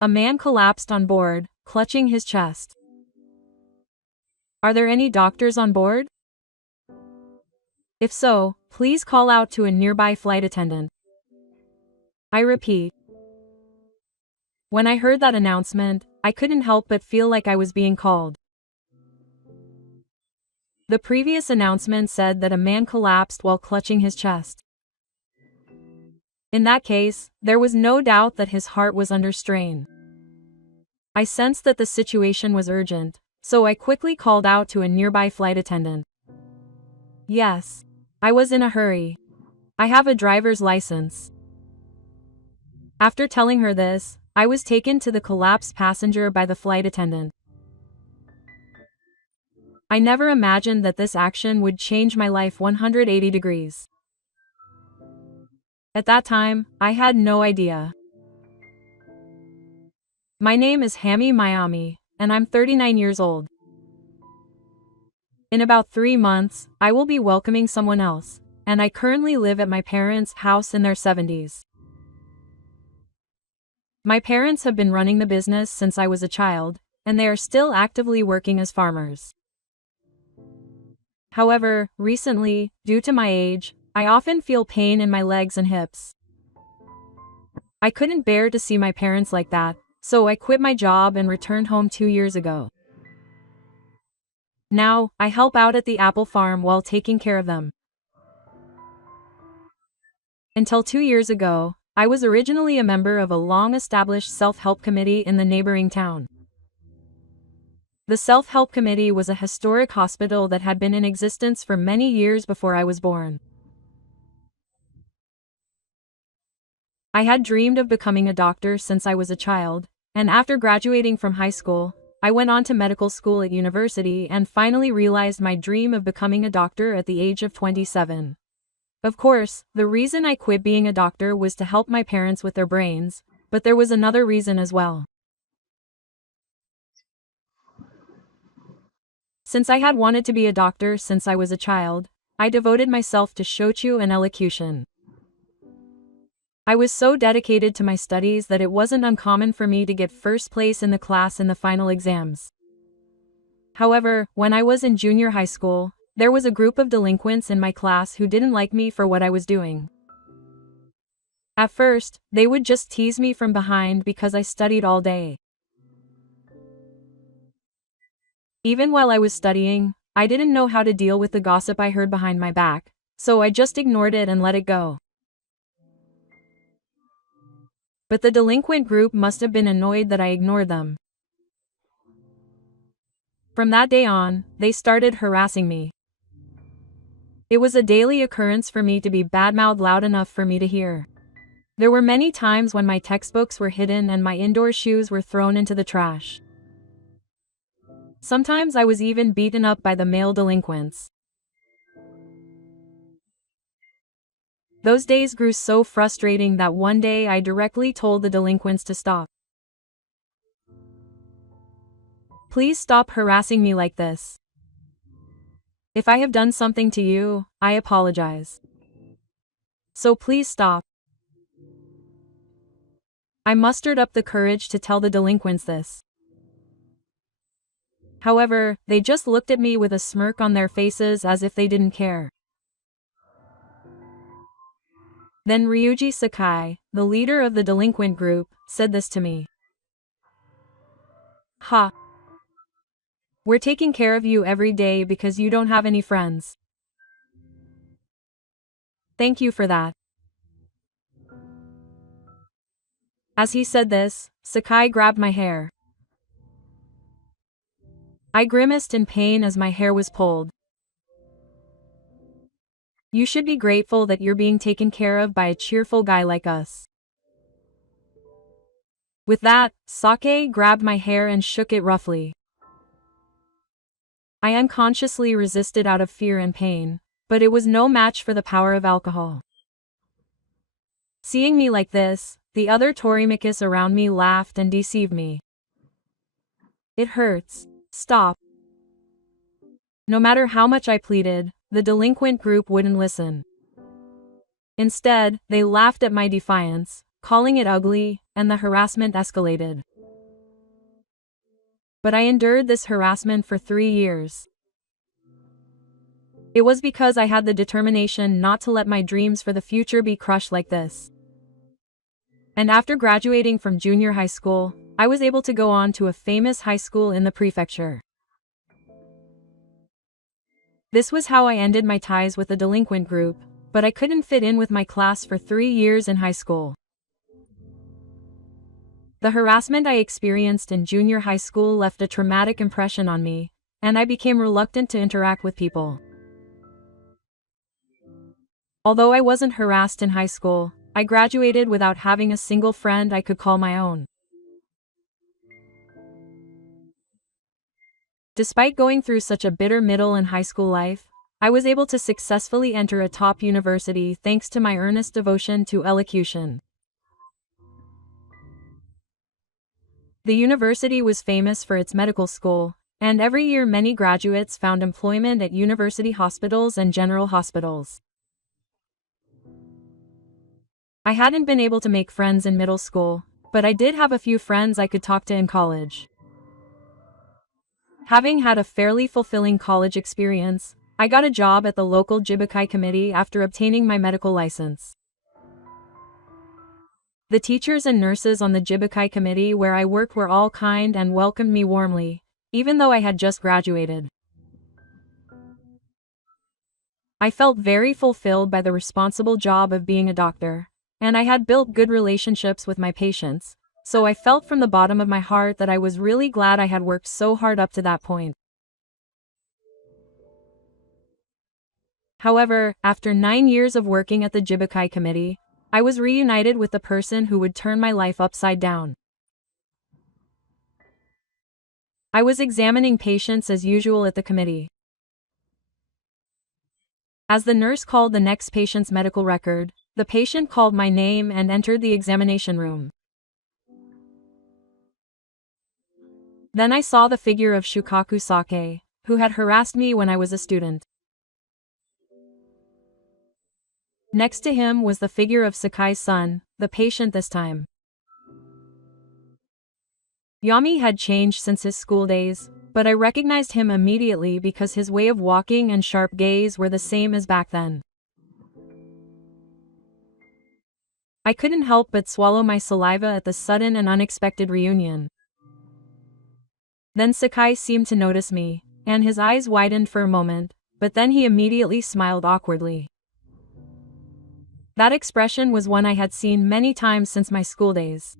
A man collapsed on board, clutching his chest. Are there any doctors on board? If so, please call out to a nearby flight attendant. I repeat. When I heard that announcement, I couldn't help but feel like I was being called. The previous announcement said that a man collapsed while clutching his chest. In that case, there was no doubt that his heart was under strain. I sensed that the situation was urgent, so I quickly called out to a nearby flight attendant. Yes, I was in a hurry. I have a driver's license. After telling her this, I was taken to the collapsed passenger by the flight attendant. I never imagined that this action would change my life 180 degrees. At that time, I had no idea. My name is Hami Miami, and I'm 39 years old. In about 3 months, I will be welcoming someone else, and I currently live at my parents' house in their 70s. My parents have been running the business since I was a child, and they are still actively working as farmers. However, recently, due to my age, I often feel pain in my legs and hips. I couldn't bear to see my parents like that, so I quit my job and returned home 2 years ago. Now, I help out at the apple farm while taking care of them. Until 2 years ago, I was originally a member of a long-established self-help committee in the neighboring town. The self-help committee was a historic hospital that had been in existence for many years before I was born. I had dreamed of becoming a doctor since I was a child, and after graduating from high school, I went on to medical school at university and finally realized my dream of becoming a doctor at the age of 27. Of course, the reason I quit being a doctor was to help my parents with their brains, but there was another reason as well. Since I had wanted to be a doctor since I was a child, I devoted myself to shochu and elocution. I was so dedicated to my studies that it wasn't uncommon for me to get first place in the class in the final exams. However, when I was in junior high school, there was a group of delinquents in my class who didn't like me for what I was doing. At first, they would just tease me from behind because I studied all day. Even while I was studying, I didn't know how to deal with the gossip I heard behind my back, so I just ignored it and let it go. But the delinquent group must have been annoyed that I ignored them. From that day on, they started harassing me. It was a daily occurrence for me to be badmouthed loud enough for me to hear. There were many times when my textbooks were hidden and my indoor shoes were thrown into the trash. Sometimes I was even beaten up by the male delinquents. Those days grew so frustrating that one day I directly told the delinquents to stop. Please stop harassing me like this. If I have done something to you, I apologize. So please stop. I mustered up the courage to tell the delinquents this. However, they just looked at me with a smirk on their faces as if they didn't care. Then Ryuji Sakai, the leader of the delinquent group, said this to me. Ha! We're taking care of you every day because you don't have any friends. Thank you for that. As he said this, Sakai grabbed my hair. I grimaced in pain as my hair was pulled. You should be grateful that you're being taken care of by a cheerful guy like us. With that, Sake grabbed my hair and shook it roughly. I unconsciously resisted out of fear and pain, but it was no match for the power of alcohol. Seeing me like this, the other Torimikis around me laughed and deceived me. It hurts. Stop. No matter how much I pleaded, the delinquent group wouldn't listen. Instead, they laughed at my defiance, calling it ugly, and the harassment escalated. But I endured this harassment for 3 years. It was because I had the determination not to let my dreams for the future be crushed like this. And after graduating from junior high school, I was able to go on to a famous high school in the prefecture. This was how I ended my ties with the delinquent group, but I couldn't fit in with my class for 3 years in high school. The harassment I experienced in junior high school left a traumatic impression on me, and I became reluctant to interact with people. Although I wasn't harassed in high school, I graduated without having a single friend I could call my own. Despite going through such a bitter middle in high school life, I was able to successfully enter a top university thanks to my earnest devotion to elocution. The university was famous for its medical school, and every year many graduates found employment at university hospitals and general hospitals. I hadn't been able to make friends in middle school, but I did have a few friends I could talk to in college. Having had a fairly fulfilling college experience, I got a job at the local Jibukai committee after obtaining my medical license. The teachers and nurses on the Jibukai committee where I worked were all kind and welcomed me warmly, even though I had just graduated. I felt very fulfilled by the responsible job of being a doctor, and I had built good relationships with my patients, so I felt from the bottom of my heart that I was really glad I had worked so hard up to that point. However, after 9 years of working at the Jibukai committee, I was reunited with the person who would turn my life upside down. I was examining patients as usual at the committee. As the nurse called the next patient's medical record, the patient called my name and entered the examination room. Then I saw the figure of Shukaku Sake, who had harassed me when I was a student. Next to him was the figure of Sakai's son, the patient this time. Yami had changed since his school days, but I recognized him immediately because his way of walking and sharp gaze were the same as back then. I couldn't help but swallow my saliva at the sudden and unexpected reunion. Then Sakai seemed to notice me, and his eyes widened for a moment, but then he immediately smiled awkwardly. That expression was one I had seen many times since my school days.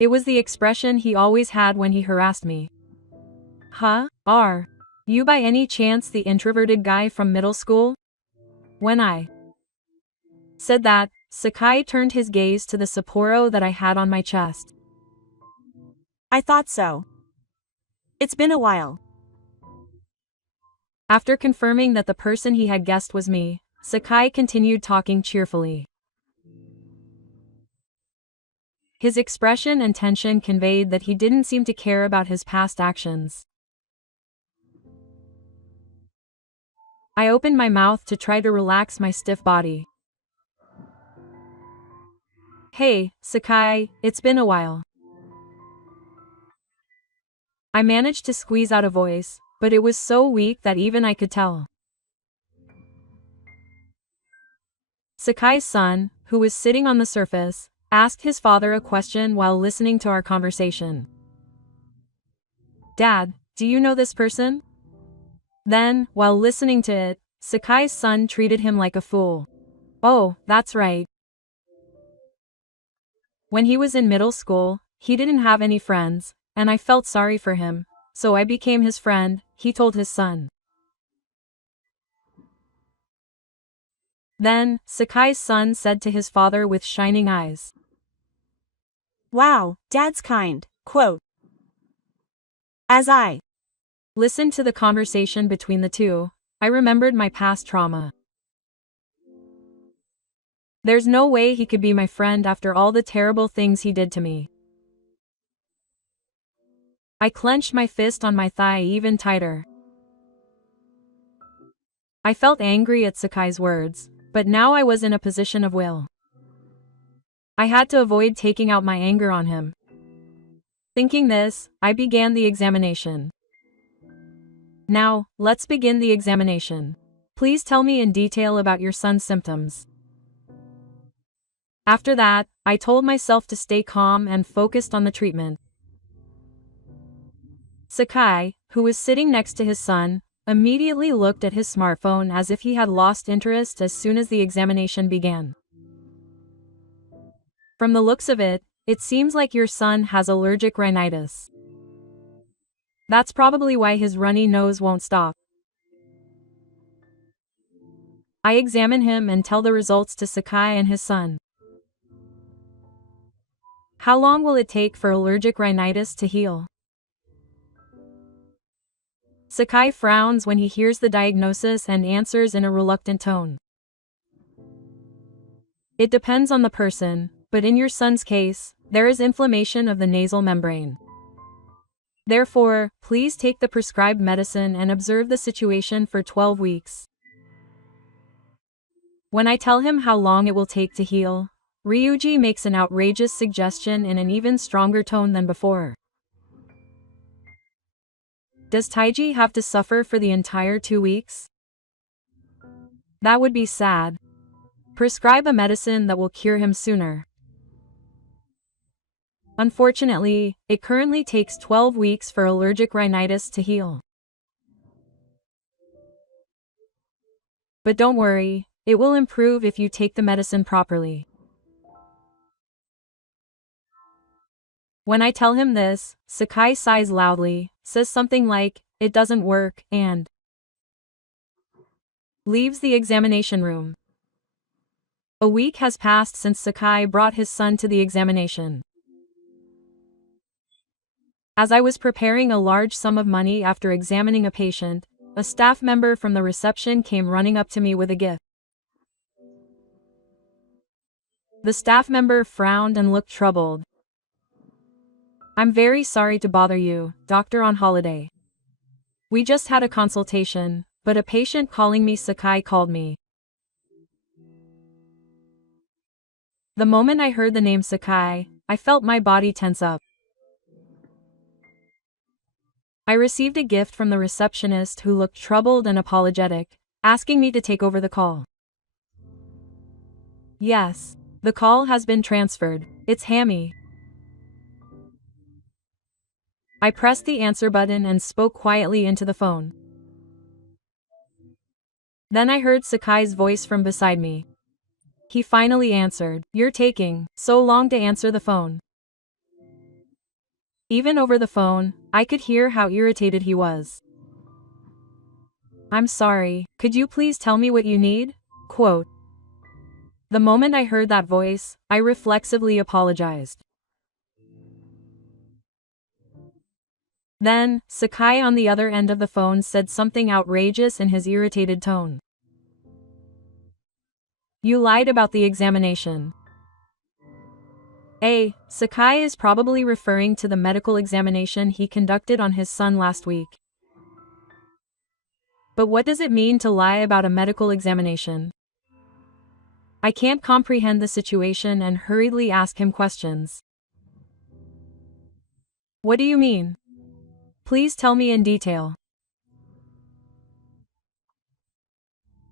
It was the expression he always had when he harassed me. Huh? Are you by any chance the introverted guy from middle school? When I said that, Sakai turned his gaze to the Sapporo that I had on my chest. I thought so. It's been a while. After confirming that the person he had guessed was me, Sakai continued talking cheerfully. His expression and tension conveyed that he didn't seem to care about his past actions. I opened my mouth to try to relax my stiff body. Hey, Sakai, it's been a while. I managed to squeeze out a voice, but it was so weak that even I could tell. Sakai's son, who was sitting on the surface, asked his father a question while listening to our conversation. Dad, do you know this person? Then, while listening to it, Sakai's son treated him like a fool. Oh, that's right. When he was in middle school, he didn't have any friends, and I felt sorry for him, so I became his friend, he told his son. Then, Sakai's son said to his father with shining eyes. Wow, Dad's kind, quote. As I listened to the conversation between the two, I remembered my past trauma. There's no way he could be my friend after all the terrible things he did to me. I clenched my fist on my thigh even tighter. I felt angry at Sakai's words, but now I was in a position of will. I had to avoid taking out my anger on him. Thinking this, I began the examination. Now, let's begin the examination. Please tell me in detail about your son's symptoms. After that, I told myself to stay calm and focused on the treatment. Sakai, who was sitting next to his son, immediately looked at his smartphone as if he had lost interest as soon as the examination began. From the looks of it, it seems like your son has allergic rhinitis. That's probably why his runny nose won't stop. I examine him and tell the results to Sakai and his son. How long will it take for allergic rhinitis to heal? Sakai frowns when he hears the diagnosis and answers in a reluctant tone. It depends on the person, but in your son's case, there is inflammation of the nasal membrane. Therefore, please take the prescribed medicine and observe the situation for 12 weeks. When I tell him how long it will take to heal, Ryuji makes an outrageous suggestion in an even stronger tone than before. Does Taiji have to suffer for the entire 2 weeks? That would be sad. Prescribe a medicine that will cure him sooner. Unfortunately, it currently takes 12 weeks for allergic rhinitis to heal. But don't worry, it will improve if you take the medicine properly. When I tell him this, Sakai sighs loudly, says something like, "It doesn't work," and leaves the examination room. A week has passed since Sakai brought his son to the examination. As I was preparing a large sum of money after examining a patient, a staff member from the reception came running up to me with a gift. The staff member frowned and looked troubled. "I'm very sorry to bother you, doctor on holiday. We just had a consultation, but a patient calling me Sakai called me." The moment I heard the name Sakai, I felt my body tense up. I received a gift from the receptionist who looked troubled and apologetic, asking me to take over the call. "Yes, the call has been transferred. It's Hammy." I pressed the answer button and spoke quietly into the phone. Then I heard Sakai's voice from beside me. He finally answered. "You're taking so long to answer the phone." Even over the phone, I could hear how irritated he was. "I'm sorry, could you please tell me what you need?" Quote. The moment I heard that voice, I reflexively apologized. Then, Sakai on the other end of the phone said something outrageous in his irritated tone. "You lied about the examination." Sakai is probably referring to the medical examination he conducted on his son last week. But what does it mean to lie about a medical examination? I can't comprehend the situation and hurriedly ask him questions. "What do you mean? Please tell me in detail."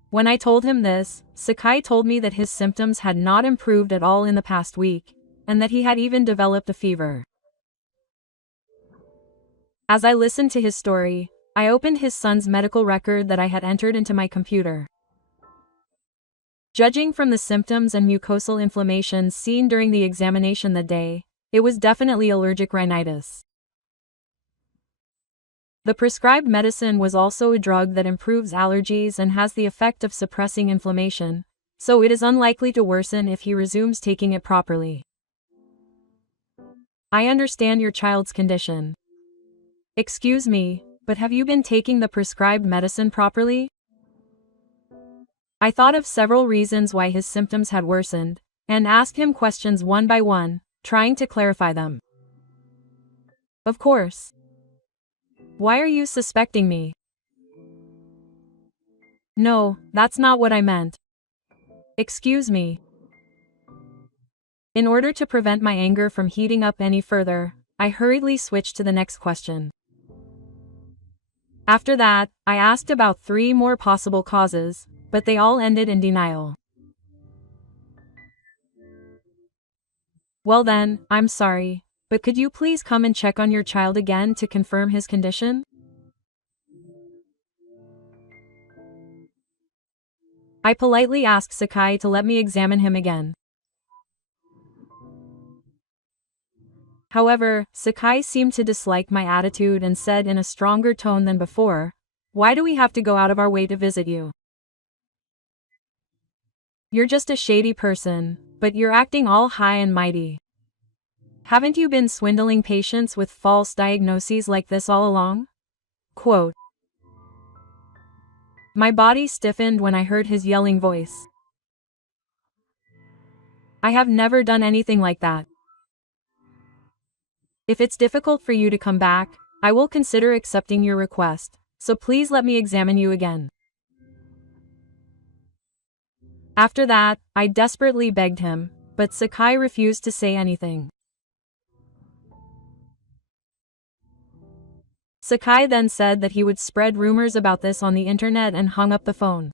When I told him this, Sakai told me that his symptoms had not improved at all in the past week, and that he had even developed a fever. As I listened to his story, I opened his son's medical record that I had entered into my computer. Judging from the symptoms and mucosal inflammation seen during the examination that day, it was definitely allergic rhinitis. The prescribed medicine was also a drug that improves allergies and has the effect of suppressing inflammation, so it is unlikely to worsen if he resumes taking it properly. I understand your child's condition. Excuse me, but have you been taking the prescribed medicine properly? I thought of several reasons why his symptoms had worsened, and asked him questions one by one, trying to clarify them. Of course. Why are you suspecting me? No, that's not what I meant. Excuse me. In order to prevent my anger from heating up any further, I hurriedly switched to the next question. After that, I asked about 3 more possible causes, but they all ended in denial. Well then, I'm sorry, but could you please come and check on your child again to confirm his condition? I politely asked Sakai to let me examine him again. However, Sakai seemed to dislike my attitude and said in a stronger tone than before, "Why do we have to go out of our way to visit you? You're just a shady person, but you're acting all high and mighty. Haven't you been swindling patients with false diagnoses like this all along?" Quote. My body stiffened when I heard his yelling voice. I have never done anything like that. If it's difficult for you to come back, I will consider accepting your request, so please let me examine you again. After that, I desperately begged him, but Sakai refused to say anything. Sakai then said that he would spread rumors about this on the internet and hung up the phone.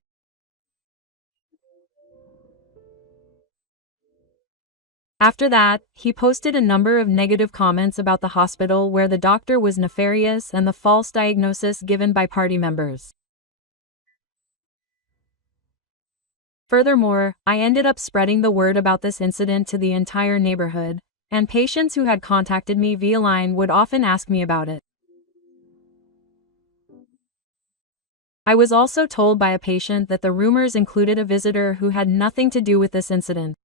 After that, he posted a number of negative comments about the hospital where the doctor was nefarious and the false diagnosis given by party members. Furthermore, I ended up spreading the word about this incident to the entire neighborhood, and patients who had contacted me via line would often ask me about it. I was also told by a patient that the rumors included a visitor who had nothing to do with this incident.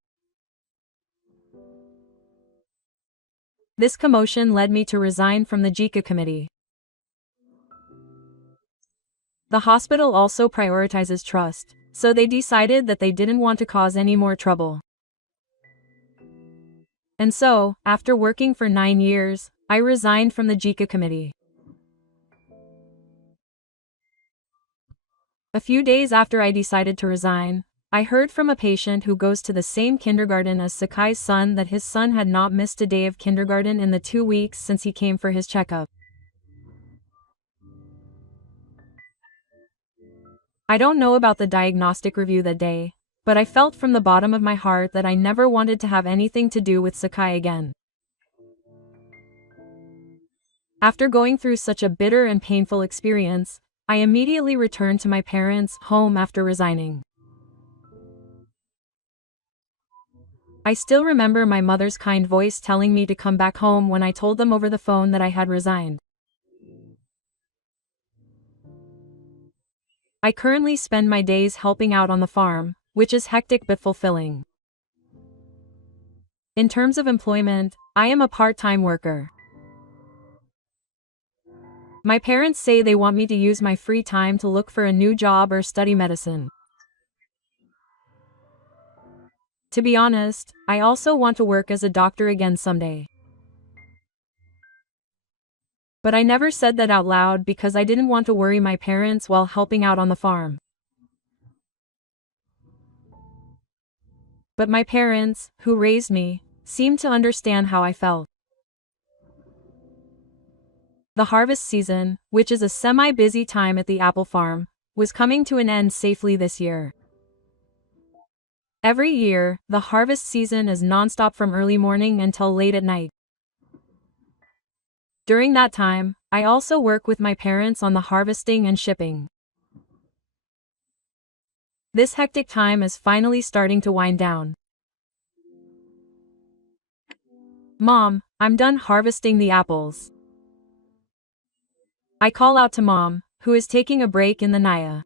This commotion led me to resign from the JICA committee. The hospital also prioritizes trust, so they decided that they didn't want to cause any more trouble. And so, after working for 9 years, I resigned from the JICA committee. A few days after I decided to resign, I heard from a patient who goes to the same kindergarten as Sakai's son that his son had not missed a day of kindergarten in the 2 weeks since he came for his checkup. I don't know about the diagnostic review that day, but I felt from the bottom of my heart that I never wanted to have anything to do with Sakai again. After going through such a bitter and painful experience, I immediately returned to my parents' home after resigning. I still remember my mother's kind voice telling me to come back home when I told them over the phone that I had resigned. I currently spend my days helping out on the farm, which is hectic but fulfilling. In terms of employment, I am a part-time worker. My parents say they want me to use my free time to look for a new job or study medicine. To be honest, I also want to work as a doctor again someday. But I never said that out loud because I didn't want to worry my parents while helping out on the farm. But my parents, who raised me, seemed to understand how I felt. The harvest season, which is a semi-busy time at the apple farm, was coming to an end safely this year. Every year, the harvest season is nonstop from early morning until late at night. During that time, I also work with my parents on the harvesting and shipping. This hectic time is finally starting to wind down. Mom, I'm done harvesting the apples. I call out to Mom, who is taking a break in the Naya.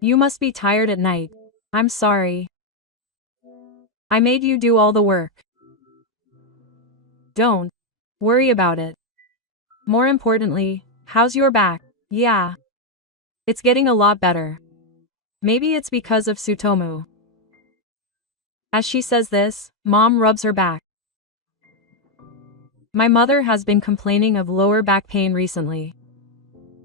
You must be tired at night. I'm sorry. I made you do all the work. Don't worry about it. More importantly, how's your back? Yeah. It's getting a lot better. Maybe it's because of Tsutomu. As she says this, Mom rubs her back. My mother has been complaining of lower back pain recently.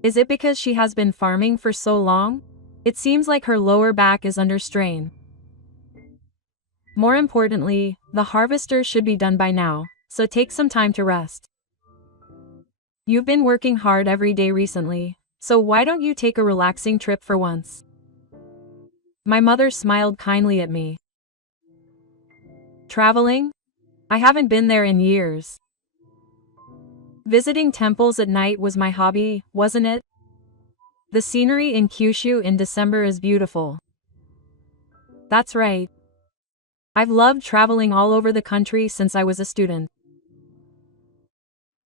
Is it because she has been farming for so long? It seems like her lower back is under strain. More importantly, the harvester should be done by now, so take some time to rest. You've been working hard every day recently, so why don't you take a relaxing trip for once? My mother smiled kindly at me. Traveling? I haven't been there in years. Visiting temples at night was my hobby, wasn't it? The scenery in Kyushu in December is beautiful. That's right. I've loved traveling all over the country since I was a student.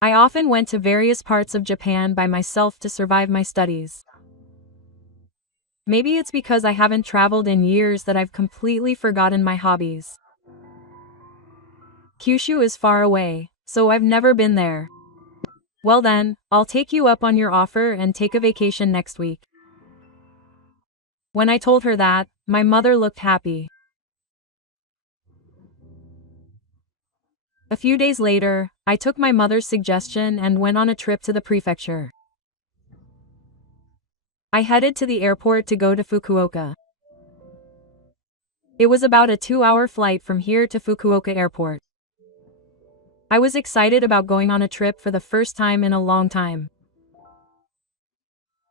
I often went to various parts of Japan by myself to survive my studies. Maybe it's because I haven't traveled in years that I've completely forgotten my hobbies. Kyushu is far away, so I've never been there. Well then, I'll take you up on your offer and take a vacation next week. When I told her that, my mother looked happy. A few days later, I took my mother's suggestion and went on a trip to the prefecture. I headed to the airport to go to Fukuoka. It was about a 2-hour flight from here to Fukuoka Airport. I was excited about going on a trip for the first time in a long time.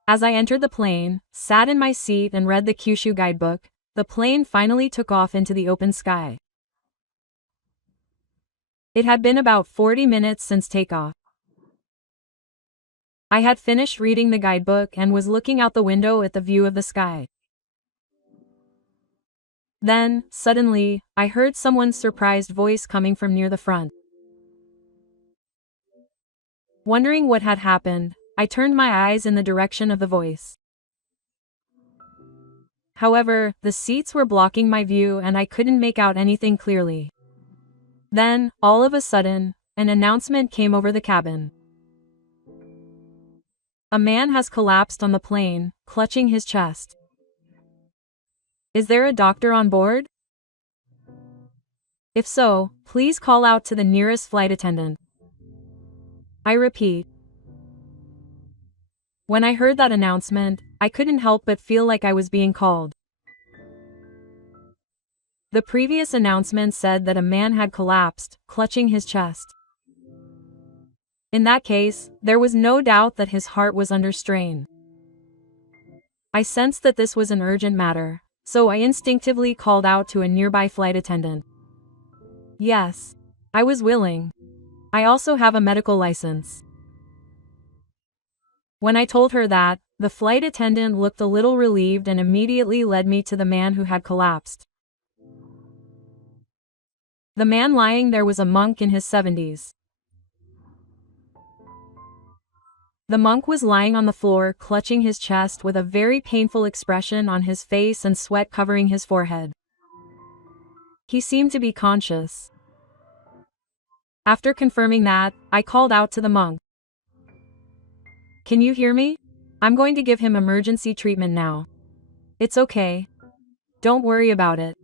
As I entered the plane, sat in my seat and read the Kyushu guidebook, the plane finally took off into the open sky. It had been about 40 minutes since takeoff. I had finished reading the guidebook and was looking out the window at the view of the sky. Then, suddenly, I heard someone's surprised voice coming from near the front. Wondering what had happened, I turned my eyes in the direction of the voice. However, the seats were blocking my view and I couldn't make out anything clearly. Then, all of a sudden, an announcement came over the cabin. A man has collapsed on the plane, clutching his chest. Is there a doctor on board? If so, please call out to the nearest flight attendant. I repeat. When I heard that announcement, I couldn't help but feel like I was being called. The previous announcement said that a man had collapsed, clutching his chest. In that case, there was no doubt that his heart was under strain. I sensed that this was an urgent matter, so I instinctively called out to a nearby flight attendant. Yes, I was willing. I also have a medical license. When I told her that, the flight attendant looked a little relieved and immediately led me to the man who had collapsed. The man lying there was a monk in his 70s. The monk was lying on the floor, clutching his chest with a very painful expression on his face and sweat covering his forehead. He seemed to be conscious. After confirming that, I called out to the monk. Can you hear me? I'm going to give him emergency treatment now. It's okay. Don't worry about it.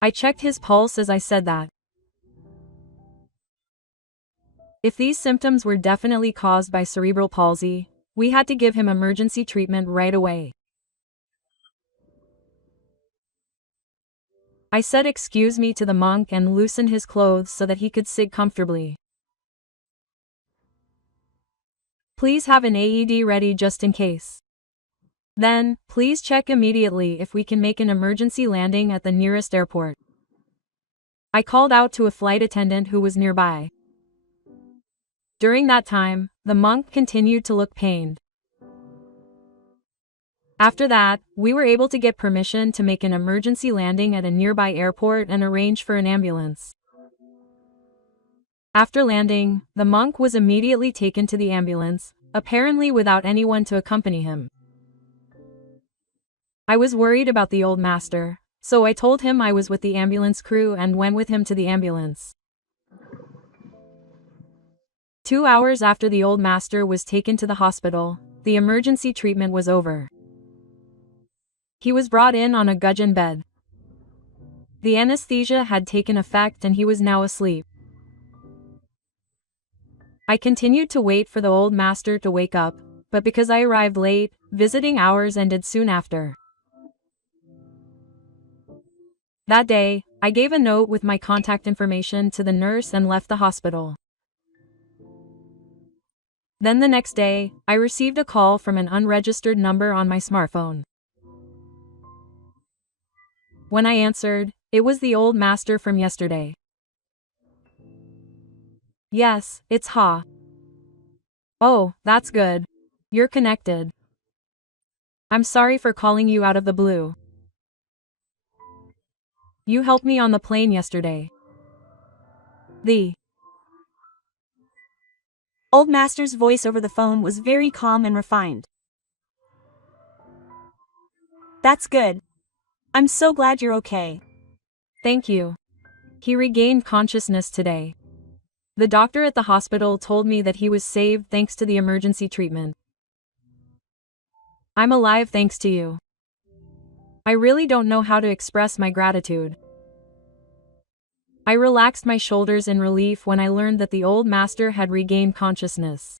I checked his pulse as I said that. If these symptoms were definitely caused by cerebral palsy, we had to give him emergency treatment right away. I said excuse me to the monk and loosened his clothes so that he could sit comfortably. Please have an AED ready just in case. Then, please check immediately if we can make an emergency landing at the nearest airport. I called out to a flight attendant who was nearby. During that time, the monk continued to look pained. After that, we were able to get permission to make an emergency landing at a nearby airport and arrange for an ambulance. After landing, the monk was immediately taken to the ambulance, apparently without anyone to accompany him. I was worried about the old master, so I told him I was with the ambulance crew and went with him to the ambulance. 2 hours after the old master was taken to the hospital, the emergency treatment was over. He was brought in on a gudgeon bed. The anesthesia had taken effect and he was now asleep. I continued to wait for the old master to wake up, but because I arrived late, visiting hours ended soon after. That day, I gave a note with my contact information to the nurse and left the hospital. Then the next day, I received a call from an unregistered number on my smartphone. When I answered, it was the old master from yesterday. Yes, it's Ha. Oh, that's good. You're connected. I'm sorry for calling you out of the blue. You helped me on the plane yesterday. The Old master's voice over the phone was very calm and refined. That's good. I'm so glad you're okay. Thank you. He regained consciousness today. The doctor at the hospital told me that he was saved thanks to the emergency treatment. I'm alive thanks to you. I really don't know how to express my gratitude. I relaxed my shoulders in relief when I learned that the old master had regained consciousness.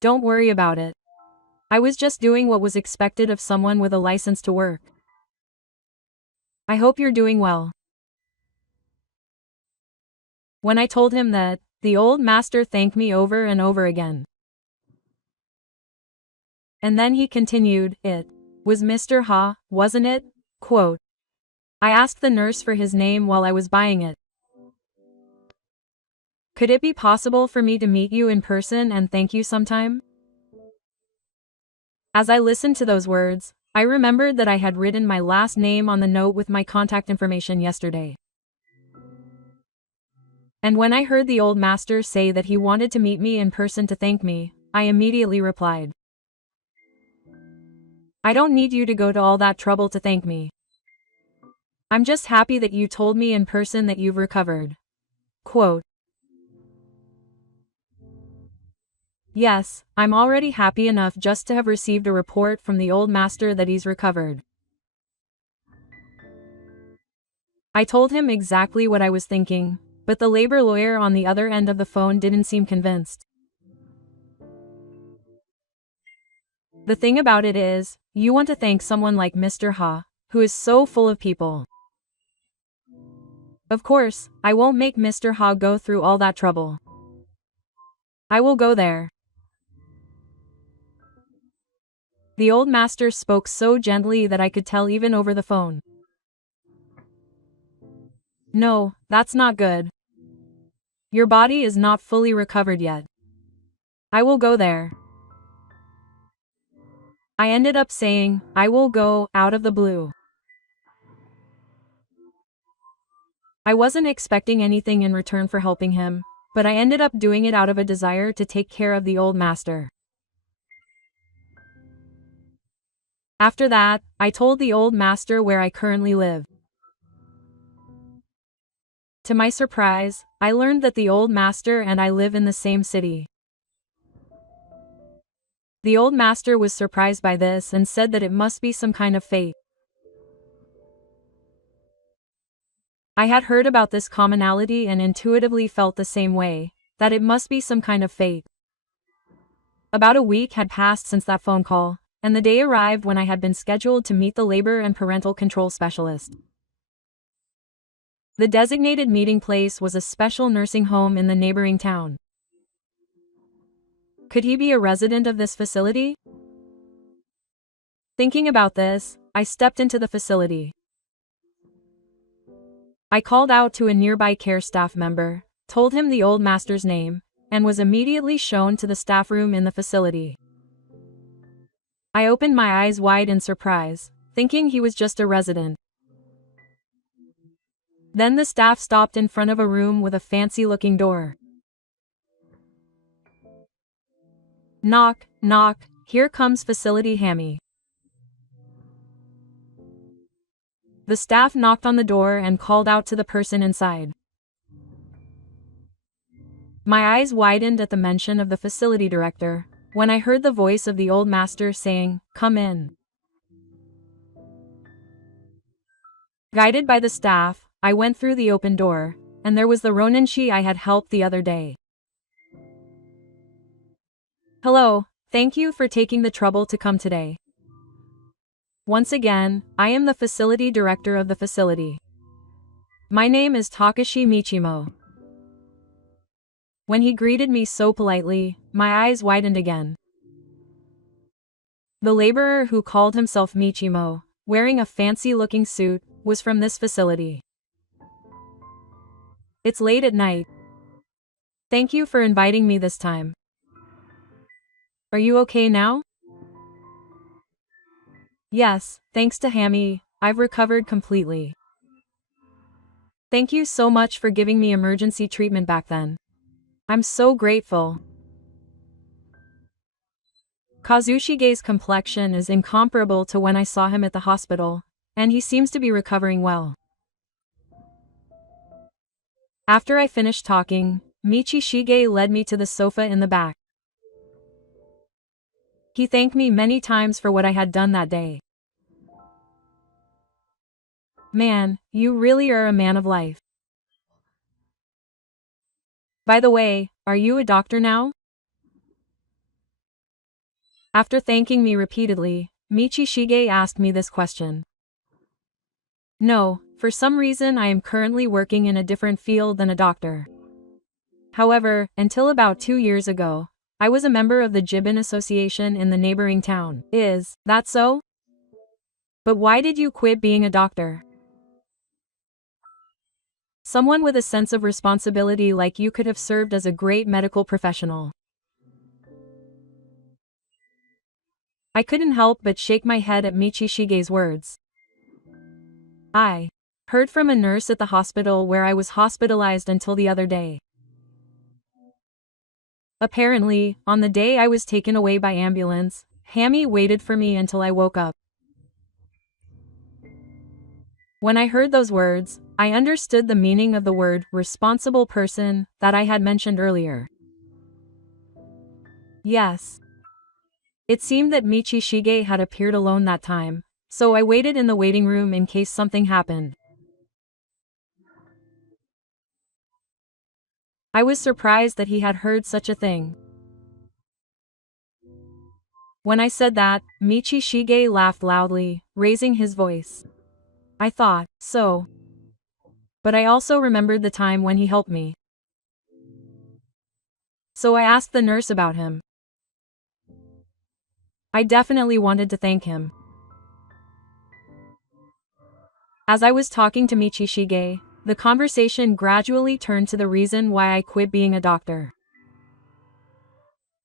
Don't worry about it. I was just doing what was expected of someone with a license to work. I hope you're doing well. When I told him that, the old master thanked me over and over again. And then he continued, "It was Mr. Ha, wasn't it?" Quote. I asked the nurse for his name while I was buying it. Could it be possible for me to meet you in person and thank you sometime? As I listened to those words, I remembered that I had written my last name on the note with my contact information yesterday. And when I heard the old master say that he wanted to meet me in person to thank me, I immediately replied, I don't need you to go to all that trouble to thank me. I'm just happy that you told me in person that you've recovered. Quote. Yes, I'm already happy enough just to have received a report from the old master that he's recovered. I told him exactly what I was thinking, but the labor lawyer on the other end of the phone didn't seem convinced. The thing about it is, you want to thank someone like Mr. Ha, who is so full of people. Of course, I won't make Mr. Ha go through all that trouble. I will go there. The old master spoke so gently that I could tell even over the phone. No, that's not good. Your body is not fully recovered yet. I will go there. I ended up saying, I will go, out of the blue. I wasn't expecting anything in return for helping him, but I ended up doing it out of a desire to take care of the old master. After that, I told the old master where I currently live. To my surprise, I learned that the old master and I live in the same city. The old master was surprised by this and said that it must be some kind of fate. I had heard about this commonality and intuitively felt the same way, that it must be some kind of fate. About a week had passed since that phone call, and the day arrived when I had been scheduled to meet the labor and parental control specialist. The designated meeting place was a special nursing home in the neighboring town. Could he be a resident of this facility? Thinking about this, I stepped into the facility. I called out to a nearby care staff member, told him the old master's name, and was immediately shown to the staff room in the facility. I opened my eyes wide in surprise, thinking he was just a resident. Then the staff stopped in front of a room with a fancy-looking door. Knock, knock, here comes Facility Hammy. The staff knocked on the door and called out to the person inside. My eyes widened at the mention of the facility director, when I heard the voice of the old master saying, "Come in." Guided by the staff, I went through the open door, and there was the Roninshi I had helped the other day. Hello, thank you for taking the trouble to come today. Once again, I am the facility director of the facility. My name is Takashi Michimo. When he greeted me so politely, my eyes widened again. The laborer who called himself Michimo, wearing a fancy-looking suit, was from this facility. It's late at night. Thank you for inviting me this time. Are you okay now? Yes, thanks to Hammy, I've recovered completely. Thank you so much for giving me emergency treatment back then. I'm so grateful. Kazushige's complexion is incomparable to when I saw him at the hospital, and he seems to be recovering well. After I finished talking, Michishige led me to the sofa in the back. He thanked me many times for what I had done that day. Man, you really are a man of life. By the way, are you a doctor now? After thanking me repeatedly, Michishige asked me this question. No, for some reason I am currently working in a different field than a doctor. However, until about 2 years ago, I was a member of the Jiban Association in the neighboring town. Is that so? But why did you quit being a doctor? Someone with a sense of responsibility like you could have served as a great medical professional. I couldn't help but shake my head at Michishige's words. I heard from a nurse at the hospital where I was hospitalized until the other day. Apparently, on the day I was taken away by ambulance, Hammy waited for me until I woke up. When I heard those words, I understood the meaning of the word responsible person that I had mentioned earlier. Yes. It seemed that Michishige had appeared alone that time, so I waited in the waiting room in case something happened. I was surprised that he had heard such a thing. When I said that, Michishige laughed loudly, raising his voice. I thought, so. But I also remembered the time when he helped me. So I asked the nurse about him. I definitely wanted to thank him. As I was talking to Michishige, the conversation gradually turned to the reason why I quit being a doctor.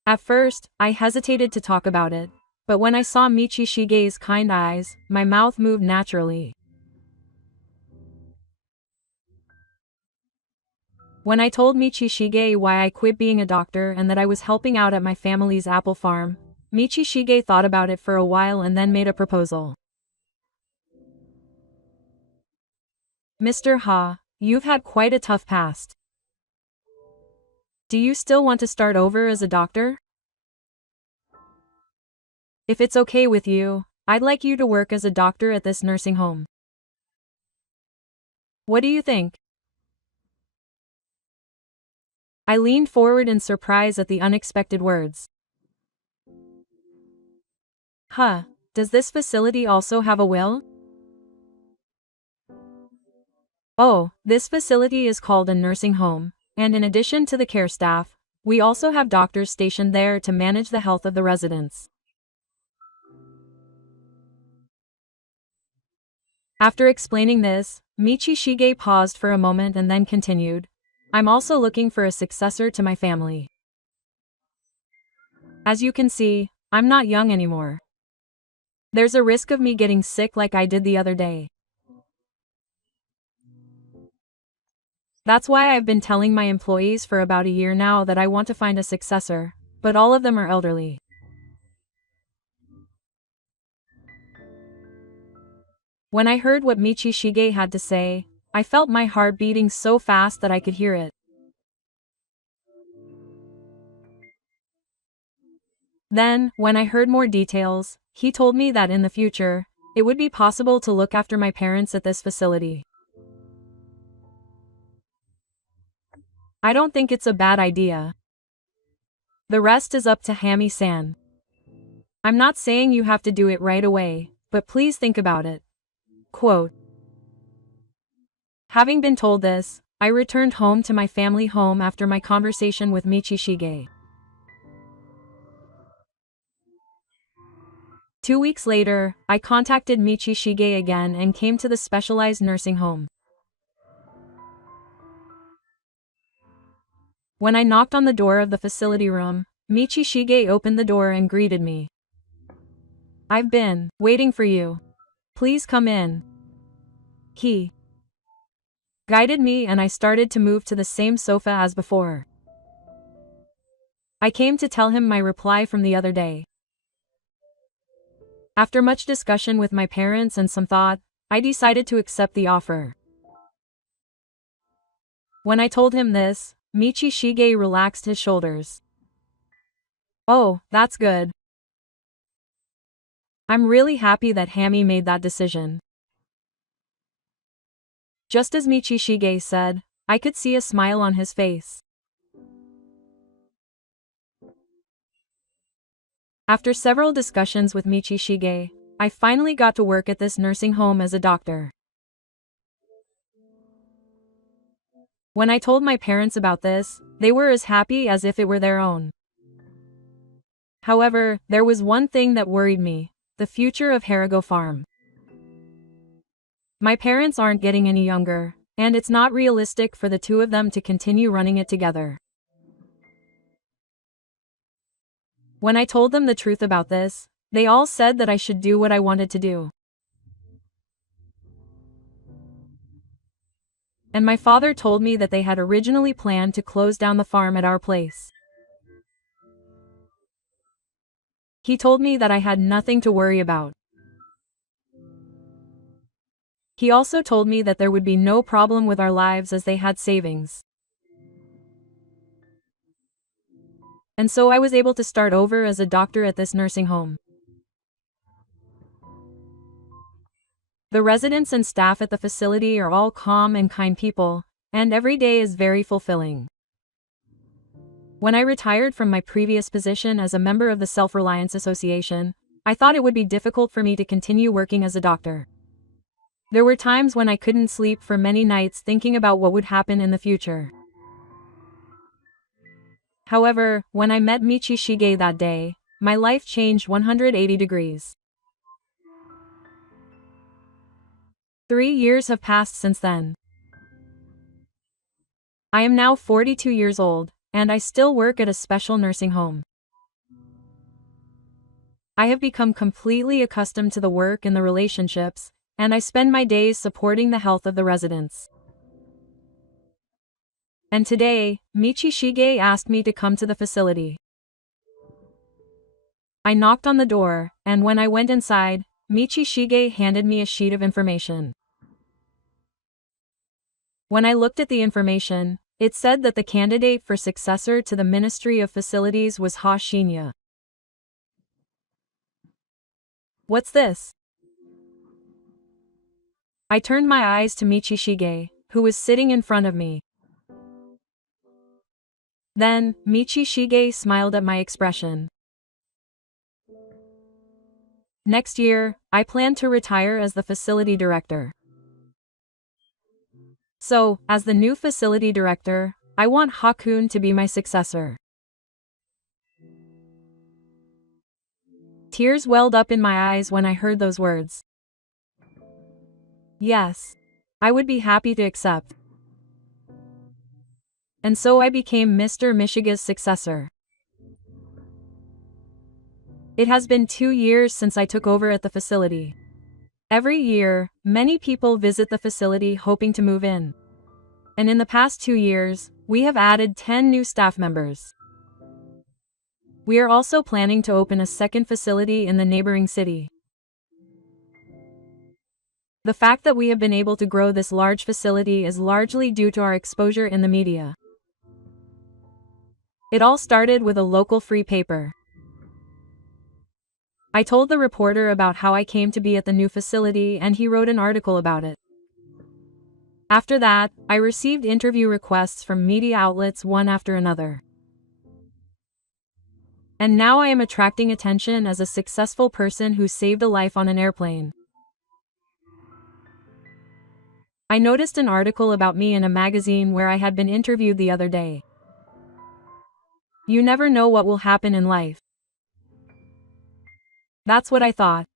At first, I hesitated to talk about it, but when I saw Michishige's kind eyes, my mouth moved naturally. When I told Michishige why I quit being a doctor and that I was helping out at my family's apple farm, Michishige thought about it for a while and then made a proposal. Mr. Ha, you've had quite a tough past. Do you still want to start over as a doctor? If it's okay with you, I'd like you to work as a doctor at this nursing home. What do you think? I leaned forward in surprise at the unexpected words. Huh, does this facility also have a will? Oh, this facility is called a nursing home, and in addition to the care staff, we also have doctors stationed there to manage the health of the residents. After explaining this, Michishige paused for a moment and then continued, I'm also looking for a successor to my family. As you can see, I'm not young anymore. There's a risk of me getting sick like I did the other day. That's why I've been telling my employees for about a year now that I want to find a successor, but all of them are elderly. When I heard what Michishige had to say, I felt my heart beating so fast that I could hear it. Then, when I heard more details, he told me that in the future, it would be possible to look after my parents at this facility. I don't think it's a bad idea. The rest is up to Hammy-san. I'm not saying you have to do it right away, but please think about it. Quote. Having been told this, I returned home to my family home after my conversation with Michi Shige. 2 weeks later, I contacted Michi Shige again and came to the specialized nursing home. When I knocked on the door of the facility room, Michi Shige opened the door and greeted me. I've been waiting for you. Please come in. He guided me and I started to move to the same sofa as before. I came to tell him my reply from the other day. After much discussion with my parents and some thought, I decided to accept the offer. When I told him this, Michi Shige relaxed his shoulders. Oh, that's good. I'm really happy that Hammy made that decision. Just as Michi Shige said, I could see a smile on his face. After several discussions with Michi Shige, I finally got to work at this nursing home as a doctor. When I told my parents about this, they were as happy as if it were their own. However, there was one thing that worried me: the future of Harigo Farm. My parents aren't getting any younger, and it's not realistic for the two of them to continue running it together. When I told them the truth about this, they all said that I should do what I wanted to do. And my father told me that they had originally planned to close down the farm at our place. He told me that I had nothing to worry about. He also told me that there would be no problem with our lives as they had savings. And so I was able to start over as a doctor at this nursing home. The residents and staff at the facility are all calm and kind people, and every day is very fulfilling. When I retired from my previous position as a member of the Self-Reliance Association, I thought it would be difficult for me to continue working as a doctor. There were times when I couldn't sleep for many nights thinking about what would happen in the future. However, when I met Michi Shige that day, my life changed 180 degrees. 3 years have passed since then. I am now 42 years old, and I still work at a special nursing home. I have become completely accustomed to the work and the relationships, and I spend my days supporting the health of the residents. And today, Michi Shige asked me to come to the facility. I knocked on the door, and when I went inside, Michi Shige handed me a sheet of information. When I looked at the information, it said that the candidate for successor to the Ministry of Facilities was Ha Shinya. What's this? I turned my eyes to Michi Shige, who was sitting in front of me. Then, Michi Shige smiled at my expression. Next year, I plan to retire as the facility director. So, as the new facility director, I want Ha-kun to be my successor. Tears welled up in my eyes when I heard those words. Yes, I would be happy to accept. And so I became Mr. Mishiga's successor. It has been 2 years since I took over at the facility. Every year, many people visit the facility hoping to move in. And in the past 2 years, we have added 10 new staff members. We are also planning to open a second facility in the neighboring city. The fact that we have been able to grow this large facility is largely due to our exposure in the media. It all started with a local free paper. I told the reporter about how I came to be at the new facility and he wrote an article about it. After that, I received interview requests from media outlets one after another. And now I am attracting attention as a successful person who saved a life on an airplane. I noticed an article about me in a magazine where I had been interviewed the other day. You never know what will happen in life. That's what I thought.